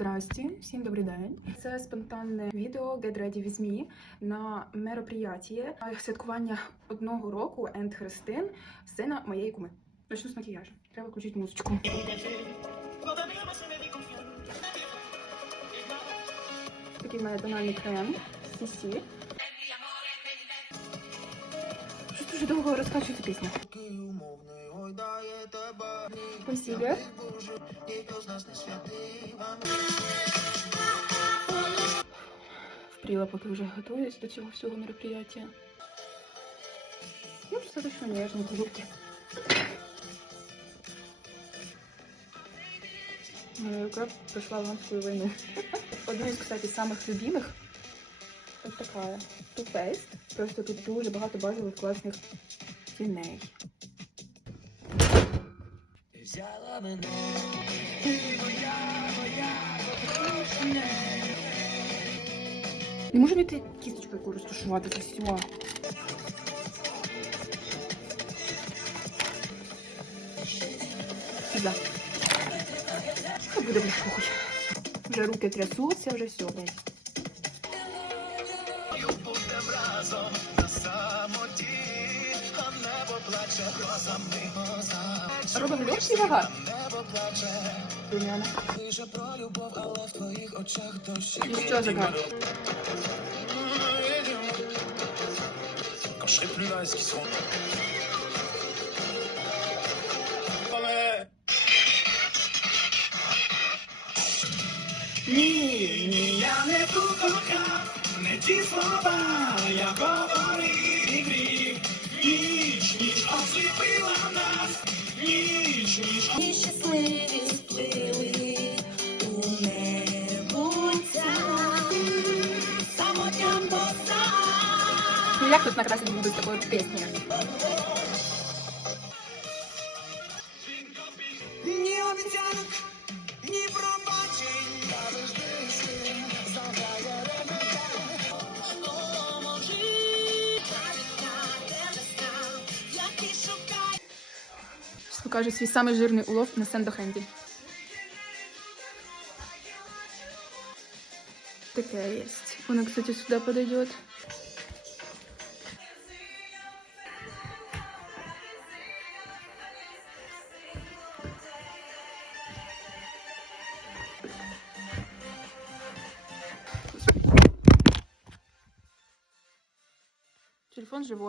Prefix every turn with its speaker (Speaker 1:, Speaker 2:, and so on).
Speaker 1: Здрасті, всім добрий день. Це спонтанне відео Get Ready With Me на мероприятие святкування одного року Енд Христин, сина моєї куми. Почну з макіяжу. Треба включити музичку. Такий мене тональний крем CC. Щось дуже довго розкачується пісня. Консілер. Впріла, поки вже готуюсь до цього всього мероприятия. Ну, достаточно нежно, губки. Моя рука прошла афганскую войну. Одна із, кстати, самых любимых. Ось така. Too Faced. Просто тут дуже багато базових класних тіней.
Speaker 2: Взяла мене
Speaker 1: Не можу знайти кісточку, яку розташувати це все. Да. Хай буде блядь, похуй. Вже руки трясуться, вже все, блядь.
Speaker 2: будем разом на самоті, а небо плаче грозами гроза.
Speaker 1: Робимо легкий вага.
Speaker 2: Небо плаче,
Speaker 1: Румяна.
Speaker 2: пише про любов, але в твоїх очах дощі.
Speaker 1: І що загад?
Speaker 2: Quand je serai plus là, est-ce qu'ils seront Але Ні, ні, я не куколка, не ті слова, я говорив І
Speaker 3: щасливі у небуття, самотням боса.
Speaker 1: Ну як тут накрасить буду такою піснею? Сейчас покажу свій самый жирний улов на сендохенді. Такая есть. Она, кстати, сюда подойдет. Телефон живой.